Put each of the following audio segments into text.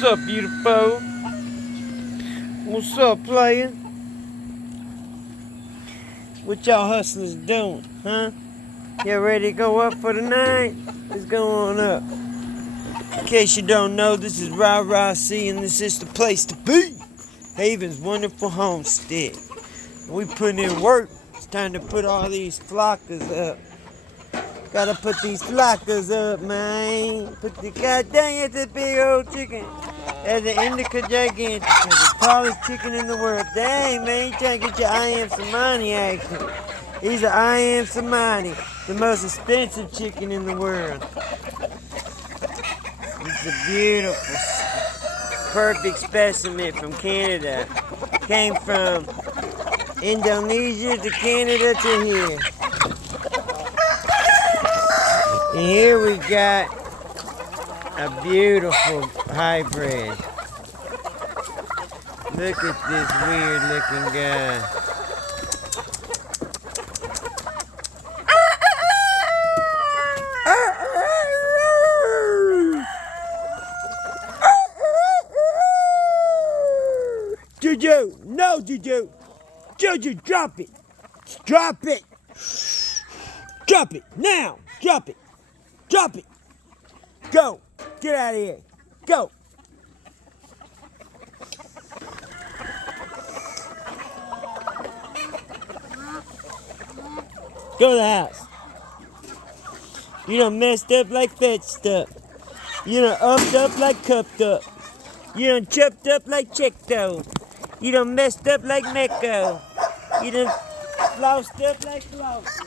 What's up, beautiful? What's up, player? What y'all hustlers doing, huh? Y'all ready to go up for the night? Let's go on up. In case you don't know, this is Rah C, and this is the place to be. Haven's wonderful homestead. We put in work. It's time to put all these flockers up. Gotta put these flockers up, man. Put the goddamn, it's a big old chicken. That's an Indica gigantic, the tallest chicken in the world. Dang, man, you trying to get your I am Somani action. He's an I am Somani, the most expensive chicken in the world. It's a beautiful, perfect specimen from Canada. Came from Indonesia to Canada to here. And here we got a beautiful hybrid. Look at this weird looking guy. Juju, no Juju. Juju, drop it. Drop it. Drop it now. Drop it. Drop it. Go. Get out of here. Go. Go to the house. You done messed up like fetched up. You done upped up like cupped up. You done chopped up like checked-o. You done messed up like Mecco. You done flossed up like floss.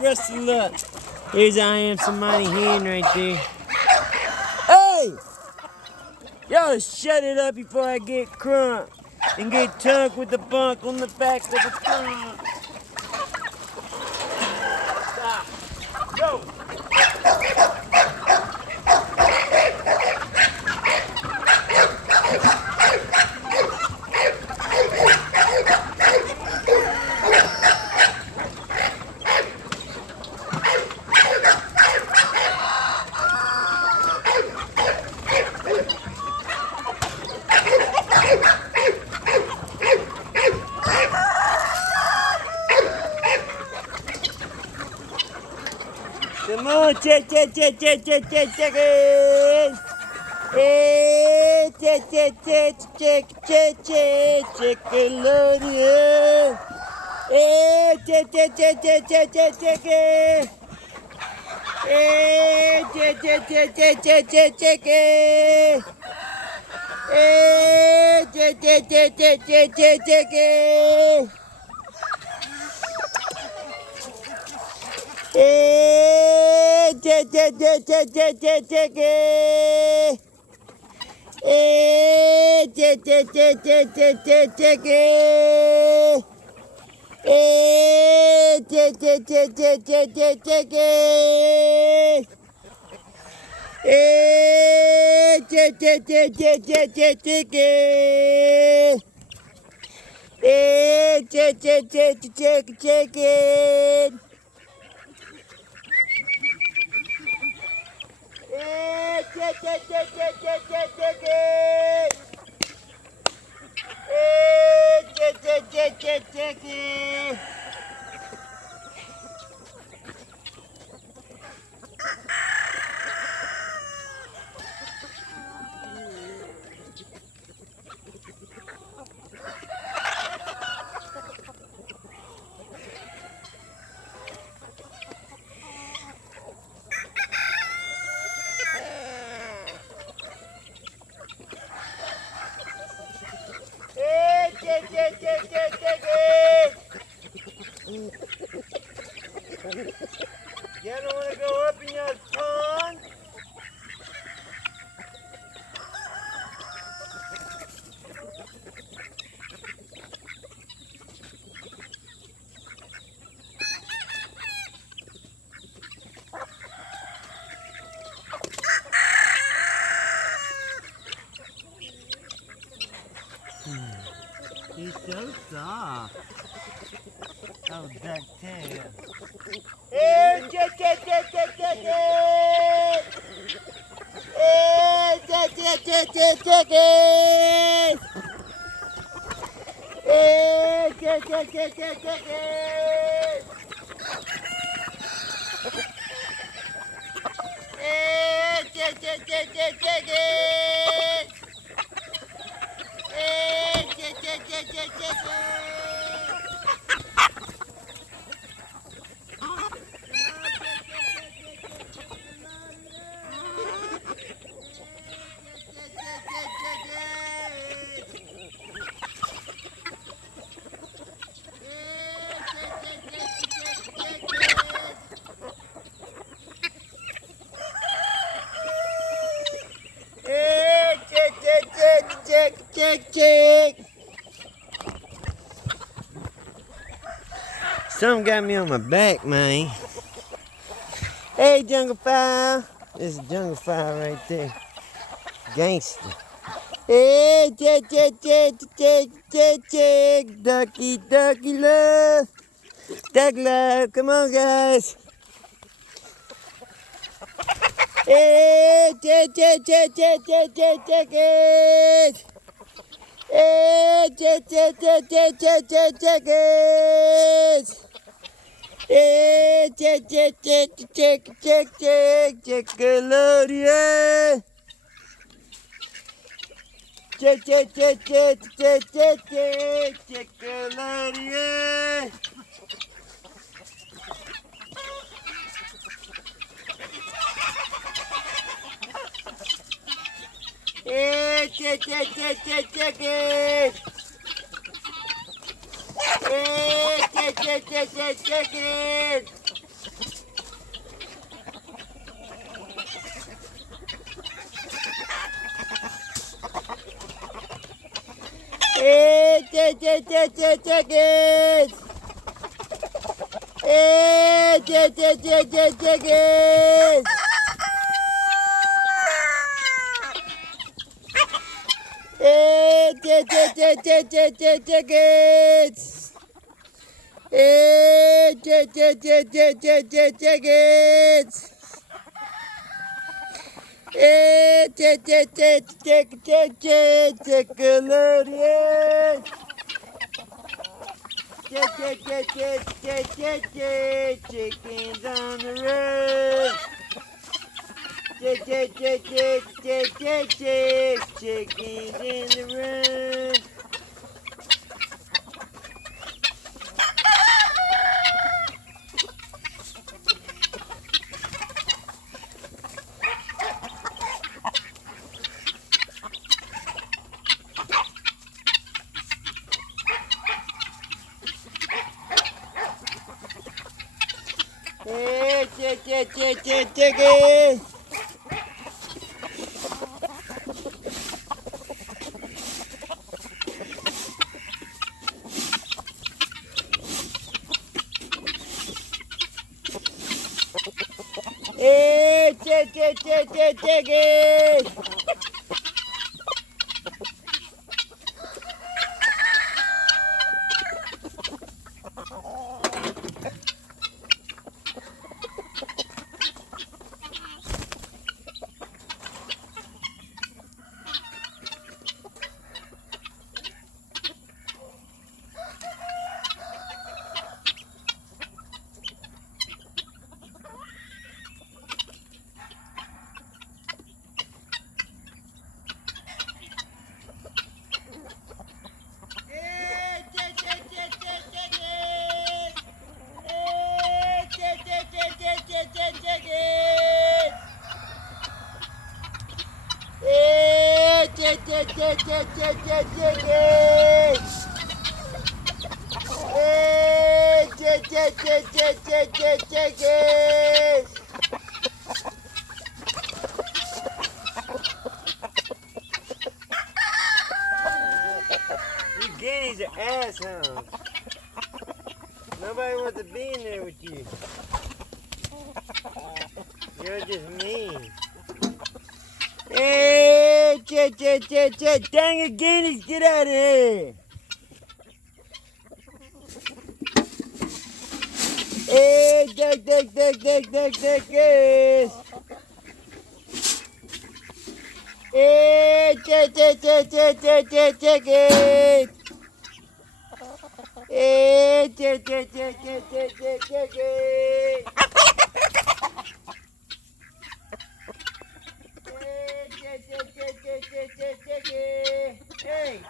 Wrestle up. Here's I am Somani hen right there. Hey! Y'all shut it up before I get crunk and get tucked with the bunk on the back of the trunk. Stop. Go! Come on, check it. Hey, check it, Lordy. Hey, check it. Hey, check it. Hey, check it. Hey, check it. Hey, check it. Hey, check it. Hey, check it. Hey, check it. Hey, check it. chicken. Hey, chicken. You don't want to go up in your pond? He's so soft. Oh, ducktail. Hey, chicken. Hey, chicken. Hey, chicken. Hey, chicken. Hey, chicken. Chick. Something got me on my back, man. Hey, jungle fowl. This is jungle fowl right there. Gangster. Hey, chick. Ducky love. Duck love. Come on, guys. Hey, chick. Hey, chick. Hey, Nickelodeon. Nickelodeon. Hey, chicken. Hey, chicken. Hey, chicken. Hey, chicken. Hey, chickens! Hey, chickens! Hey, Nickelodeon! Chickens on the roof! Chickens in the room. Hey, chicken. Hey, chicken. You guineas are assholes. Nobody wants to be in there with you. You're just mean. Hey, dang it, guineas, get out of here. Hey, duck, yes. Hey, check it. Hey, check it. Hey.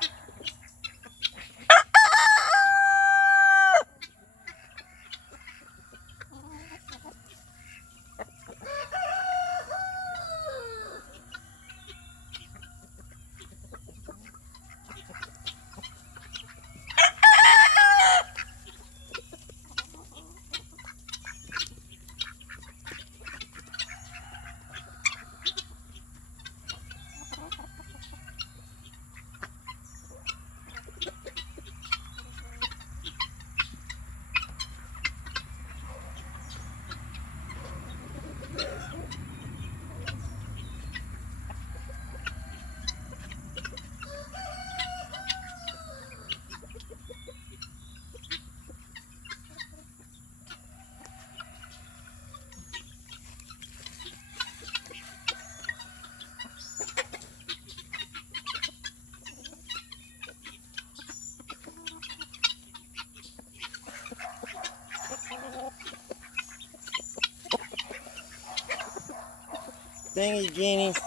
Dang it, guineas.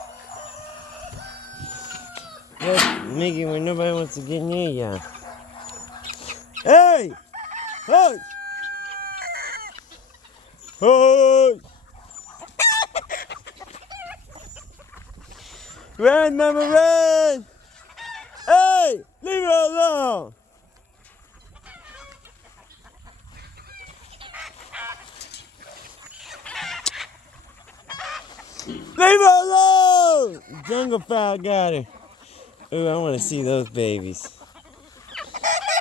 Just making when nobody wants to get near ya. Hey! Hey! Hey! Run, mama, run! Hey! Leave her alone! Leave her alone! Jungle fowl got her. Ooh, I want to see those babies.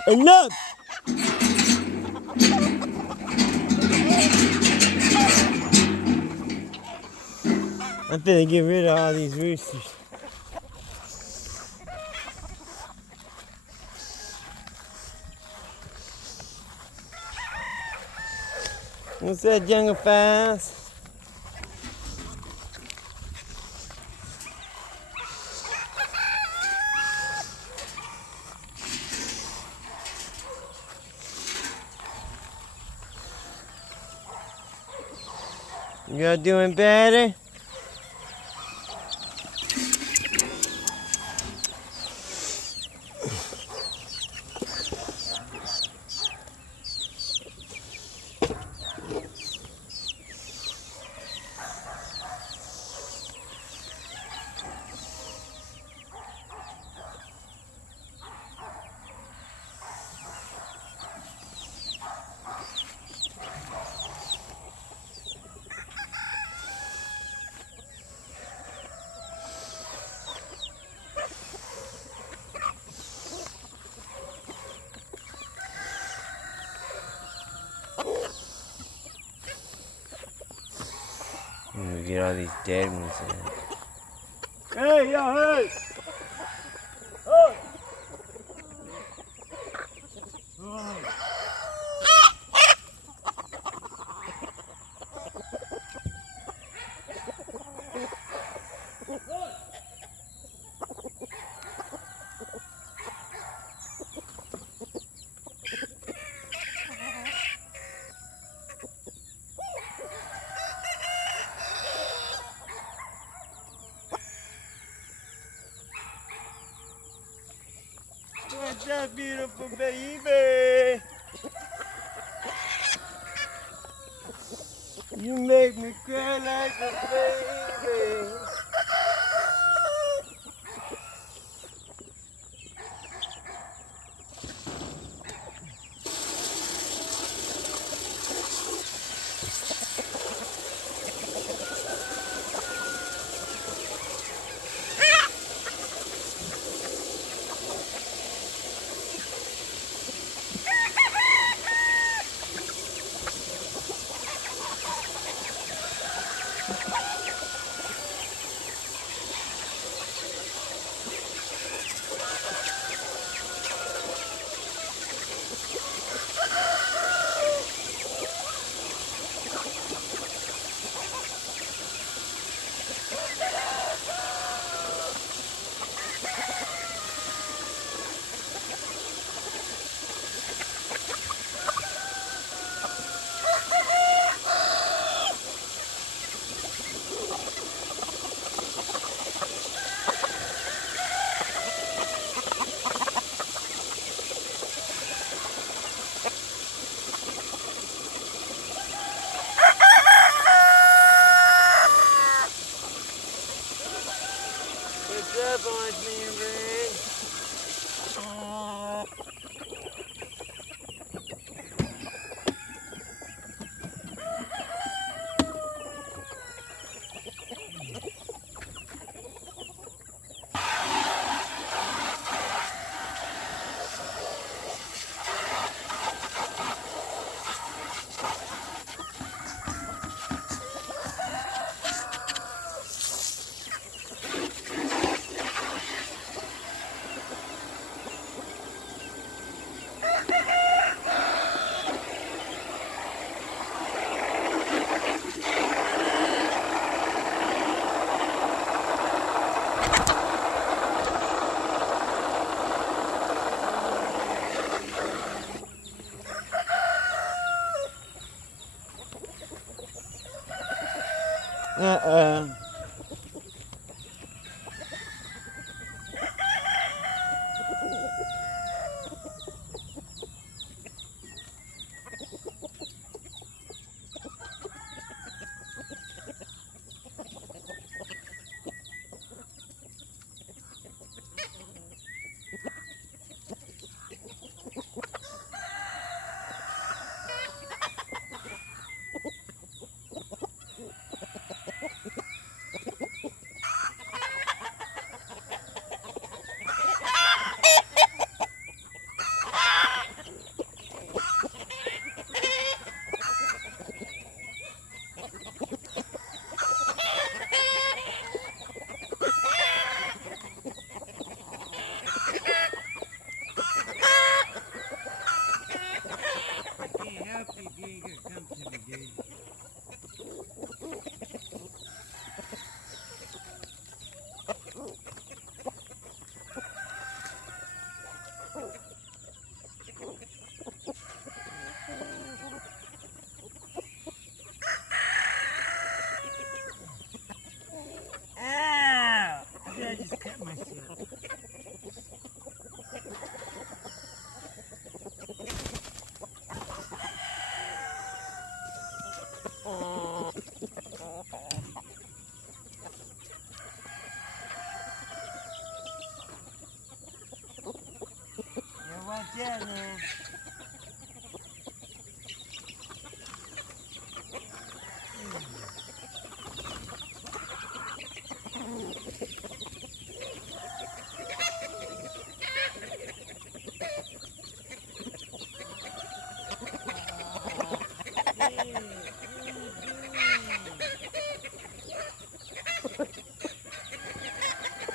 Enough! I'm finna get rid of all these roosters. What's that, jungle fowls? Y'all doing better? We get all these dead ones in. Hey, y'all, hey! Oh! Oh. What's that beautiful baby? You make me cry like a baby. Uh-oh. Ow! I just cut myself. Now watch out now.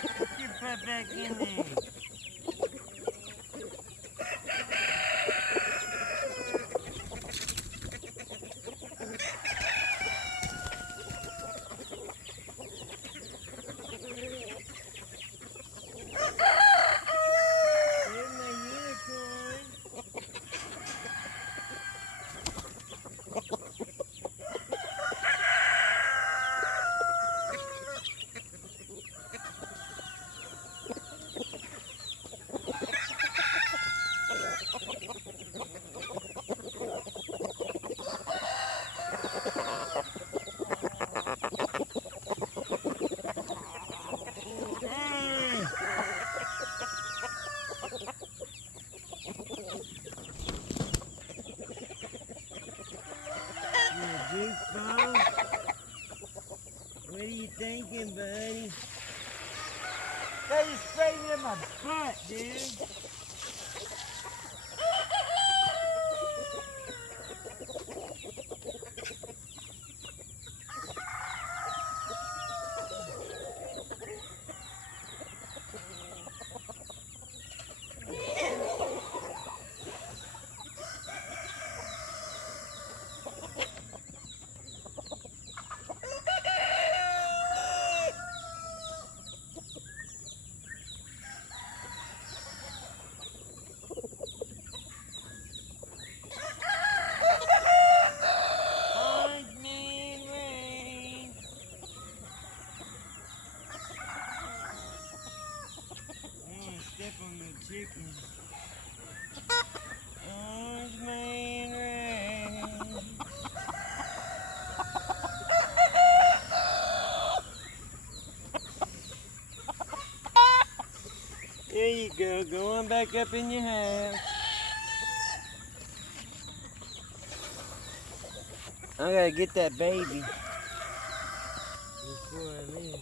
Get your butt back in there. There's my unicorn. Goofball? What are you thinking, buddy? They just sprayed me in my butt, dude. Step on the chicken. Orange man rain. There you go. Go on back up in your house. I gotta get that baby before I leave.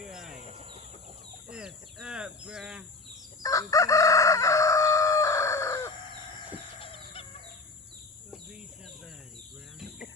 your eyes. That's up, bruh. Go be somebody, bruh.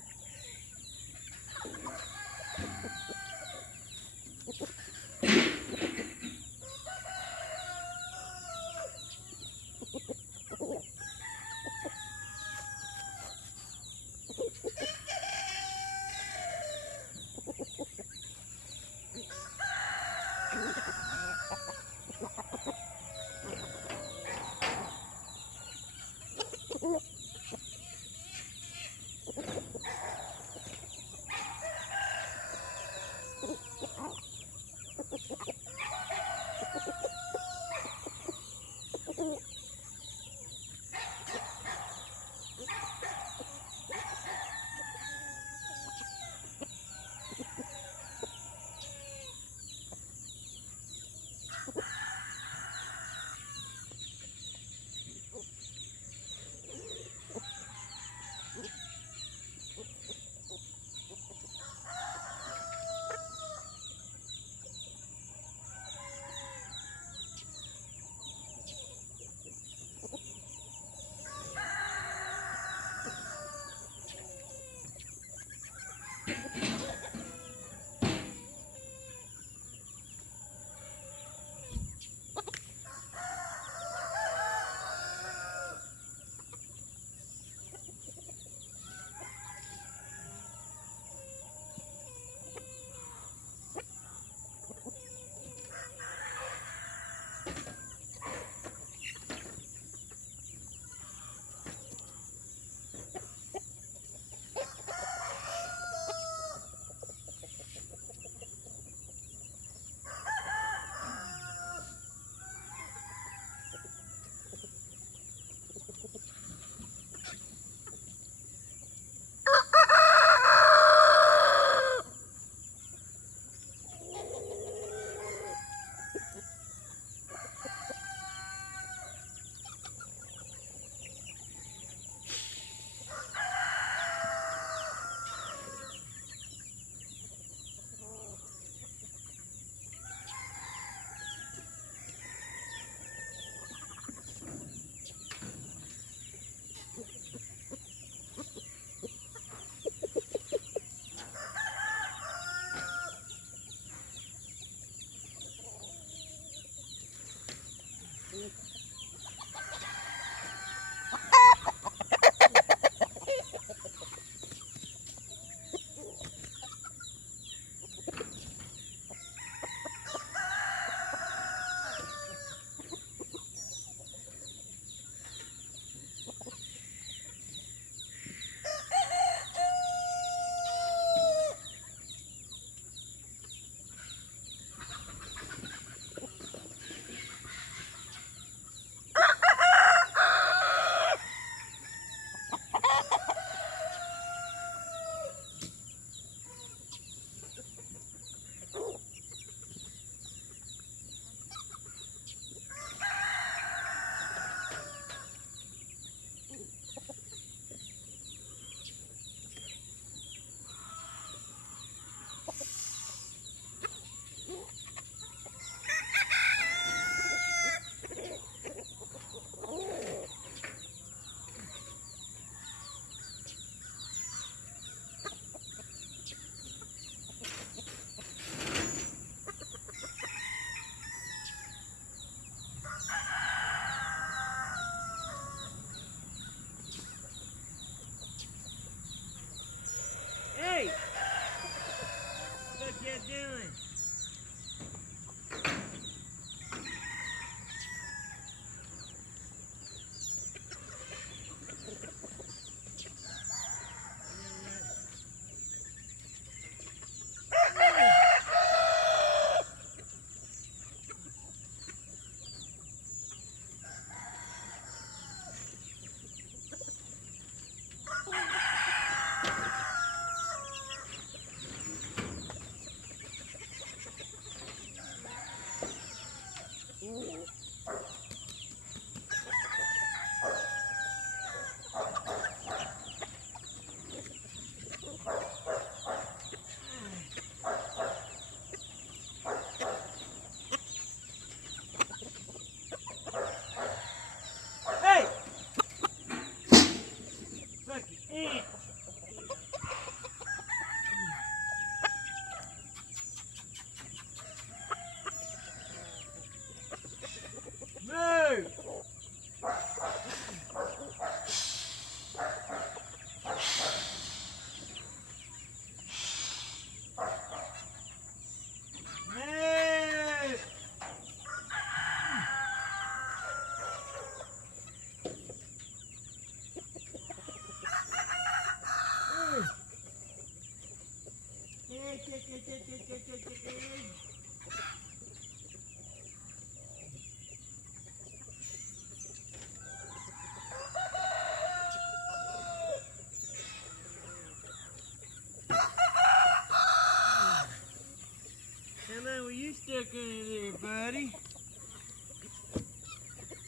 on with you stuck under there, buddy?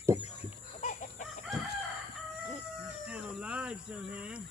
You're still alive somehow.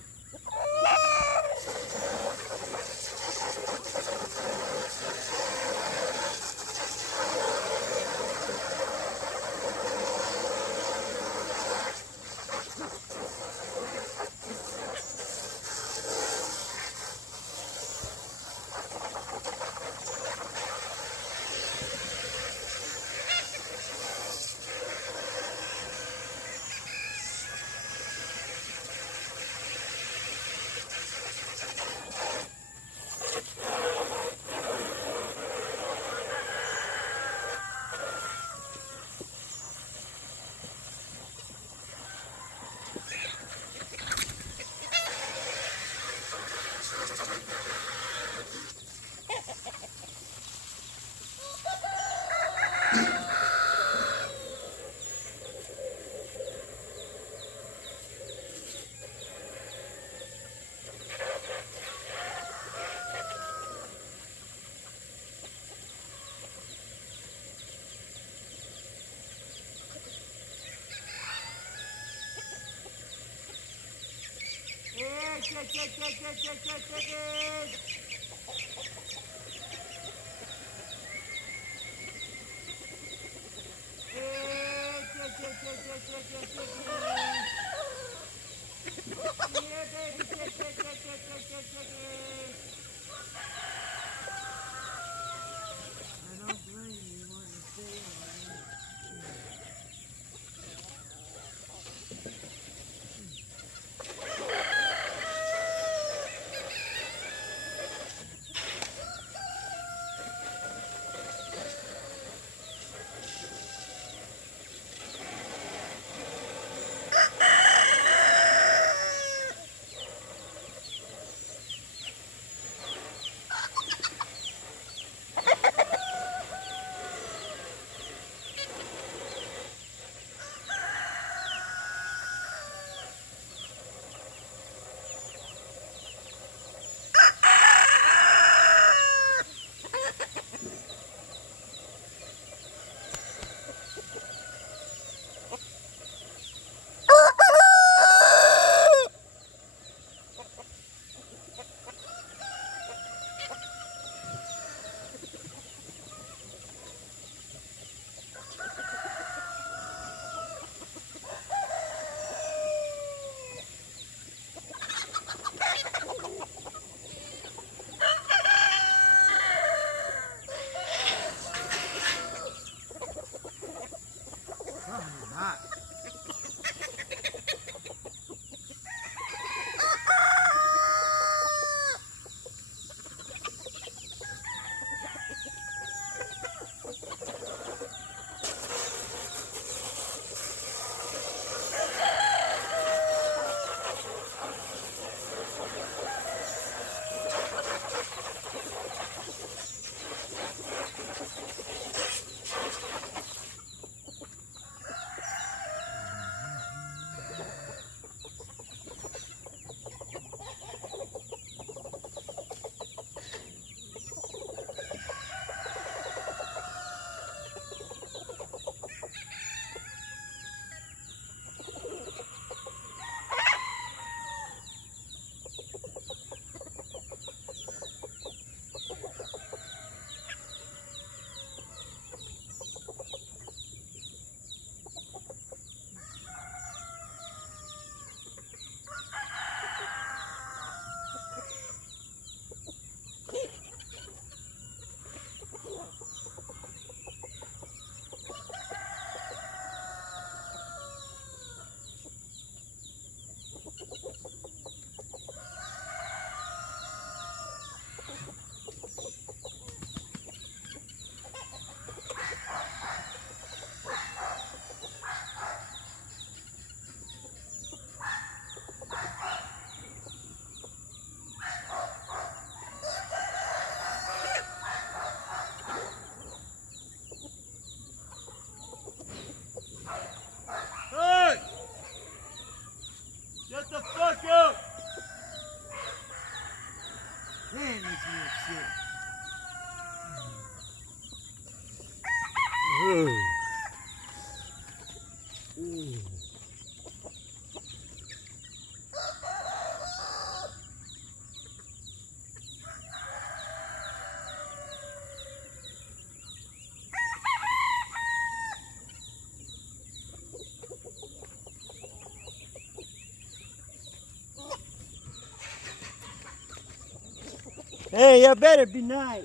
Hey, you better be nice.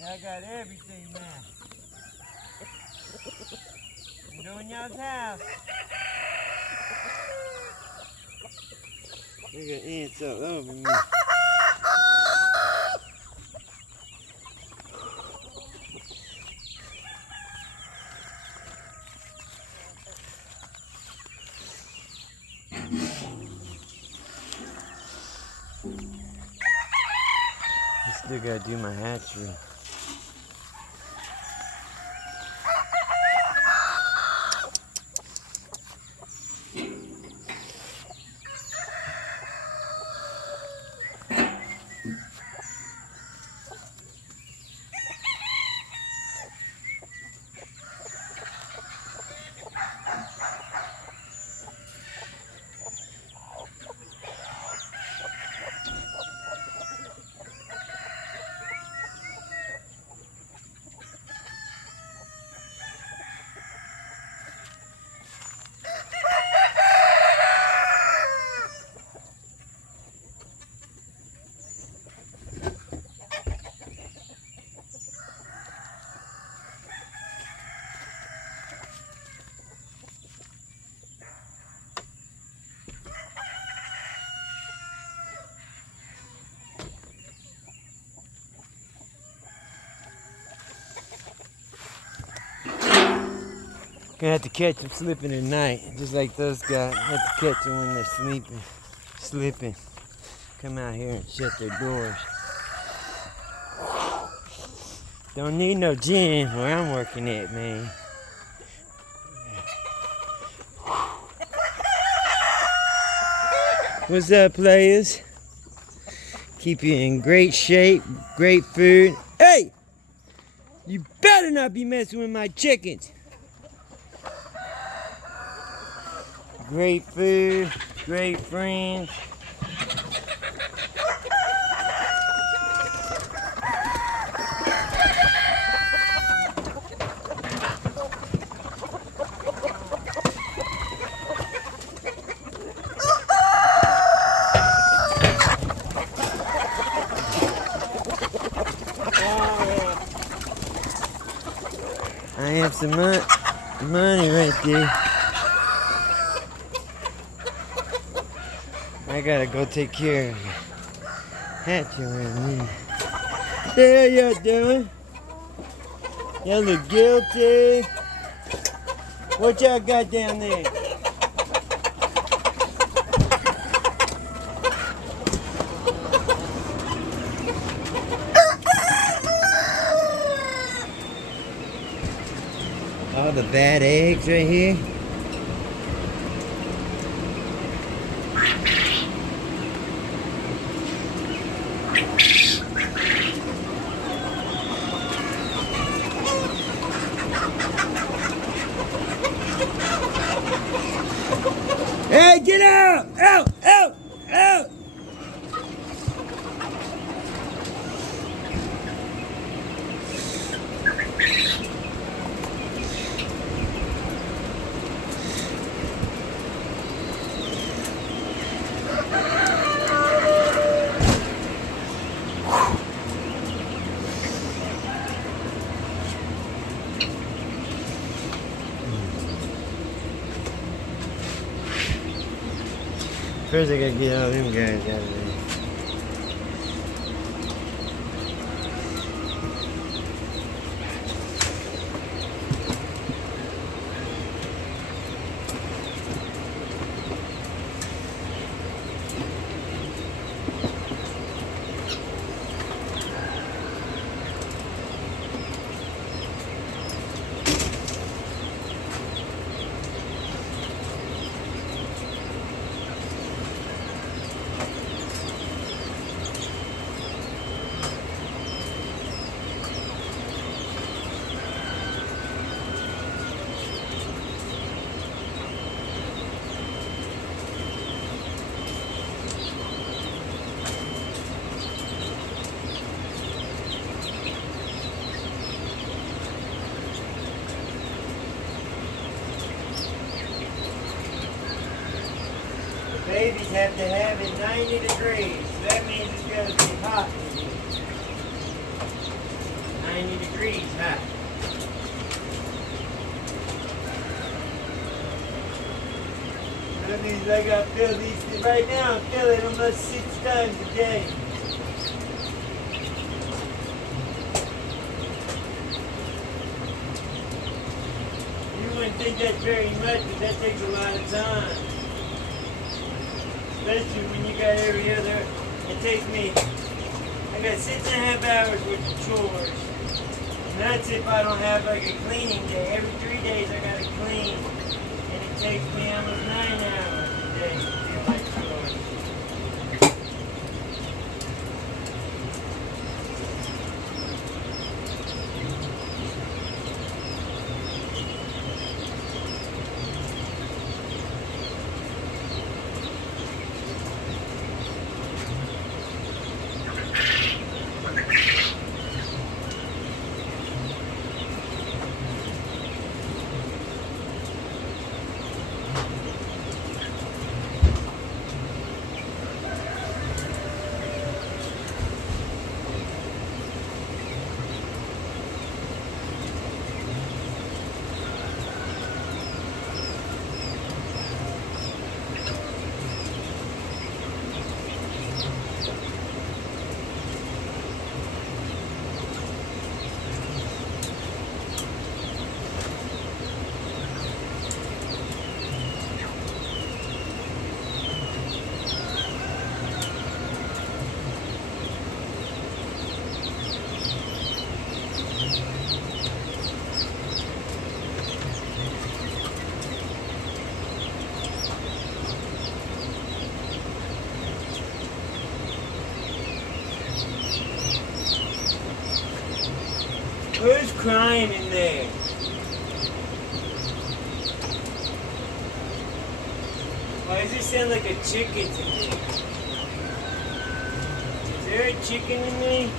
I got everything now. I'm doing y'all's house. We got ants all over me. I still gotta do my hatchery. Gonna have to catch them slipping at night, just like those guys. Have to catch them when they're sleeping, slipping. Come out here and shut their doors. Don't need no gym where I'm working at, man. What's up, players? Keep you in great shape, great food. Hey! You better not be messing with my chickens. Great food, great friends. I have some money right there. I gotta go take care of you. Hatchery right now. There y'all doing? Y'all look guilty. What y'all got down there? All the bad eggs right here. Hey, get out! Out! Out! Out! First I gotta get all them guys out of there. Babies have to have it 90 degrees. So that means it's got to be hot in here. 90 degrees hot. That means I got to fill these. Right now I'm filling them about 6 times a day. You wouldn't think that's very much, but that takes a lot of time. Especially when you got every other, it takes me, I got 6.5 hours worth of chores. And that's if I don't have like a cleaning day. Every 3 days I gotta clean. And it takes me almost 9 hours a day to do my chores. Who's crying in there? Why does it sound like a chicken to me? Is there a chicken in me?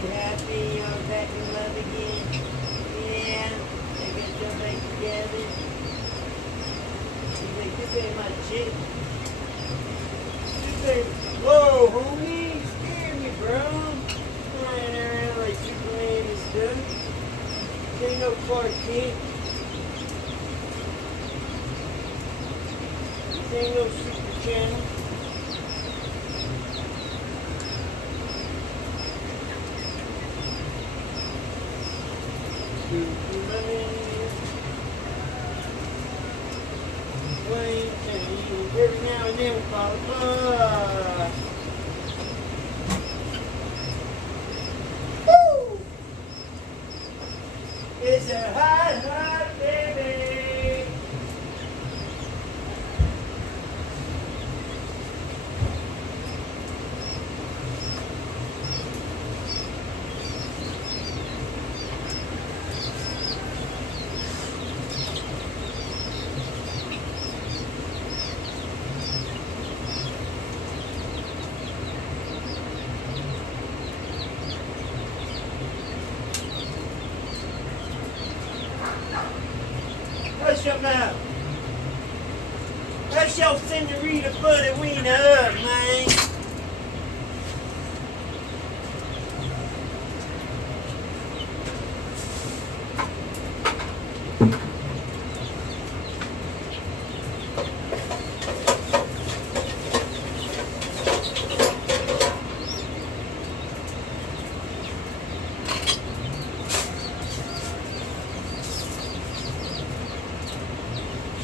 Happy you're back in love again? Yeah, I guess you're back together. He's like, this ain't my chick. This ain't, whoa, homie, you scared me, bro. Flying around like Superman and stuff. This ain't no Clark Kent. This ain't no Super Channel. Superman. Every now and then we fall apart. Woo! It's a hot, hot baby. Hush your mouth. Hush your senorita booty wiener up, man.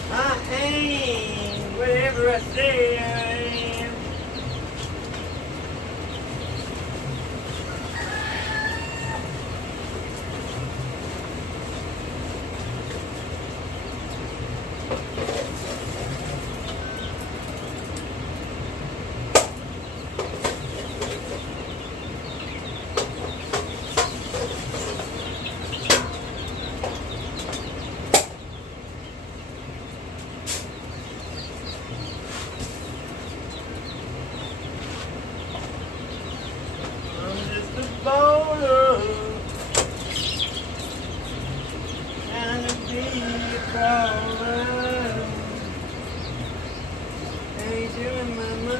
I am whatever I say I am. I'm just a bowler, trying to be a crawler. How you doing, mama?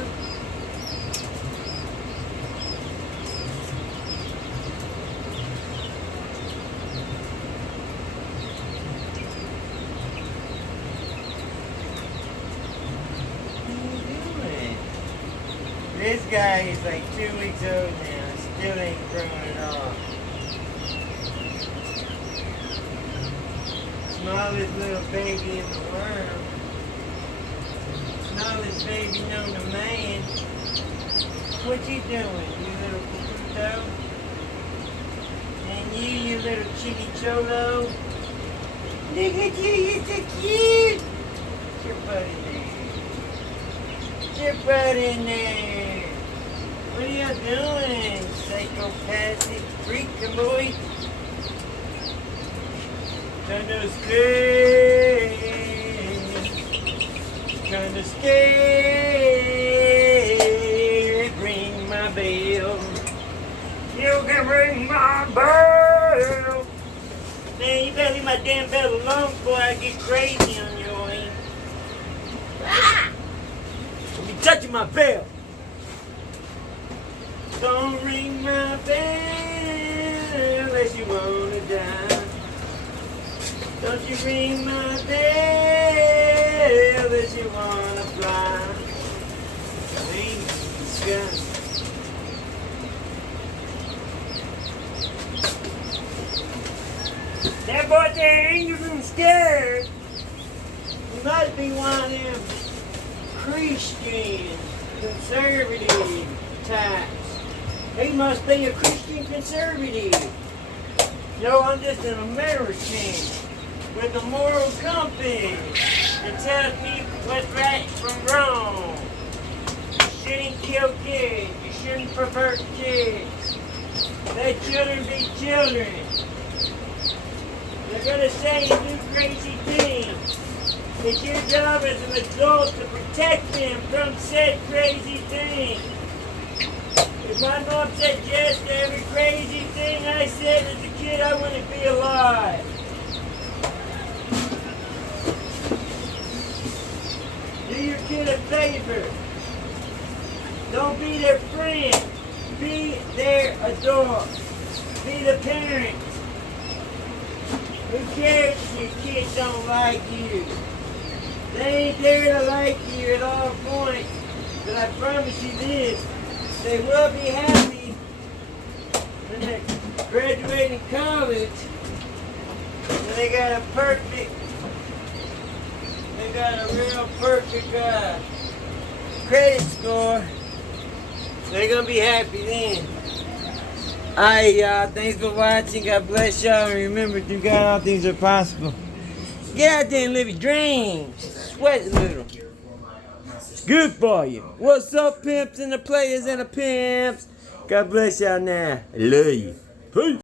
This guy is like 2 weeks old now, still ain't growing at all. Smallest little baby in the world. Smallest baby known to man. What you doing, you little puto? And you little chitty cholo? Look at you, you're so cute! Get your butt in there. Get your butt in there. What are you doing, psychopathic freak boy? Kinda scared. Kinda scared. Ring my bell. You can ring my bell. Man, you better leave my damn bell alone before I get crazy on you, ain't. Ah! You touching my bell. Don't ring my bell unless you wanna die. Don't you ring my bell unless you wanna fly. Leave the sky. That boy there ain't even scared. He must be one of them Christian conservative types. He must be a Christian conservative. No, I'm just an American with a moral compass that tells me what's right from wrong. You shouldn't kill kids. You shouldn't pervert kids. Let children be children. They're gonna say and do crazy things. It's your job as an adult to protect them from said crazy things. If my mom said yes to every crazy thing I said as a kid, I wouldn't be alive. Do your kid a favor. Don't be their friend. Be their adult. Be the parent. Who cares if your kids don't like you? They ain't there to like you at all points. But I promise you this. They will be happy when they graduate college and they got a real perfect credit score. They're gonna be happy then. Alright, y'all. Thanks for watching. God bless y'all. And remember, through God, all things are possible. Get out there and live your dreams. Sweat a little. Good for you. What's up, pimps and the players and the pimps? God bless y'all now. I love you. Peace.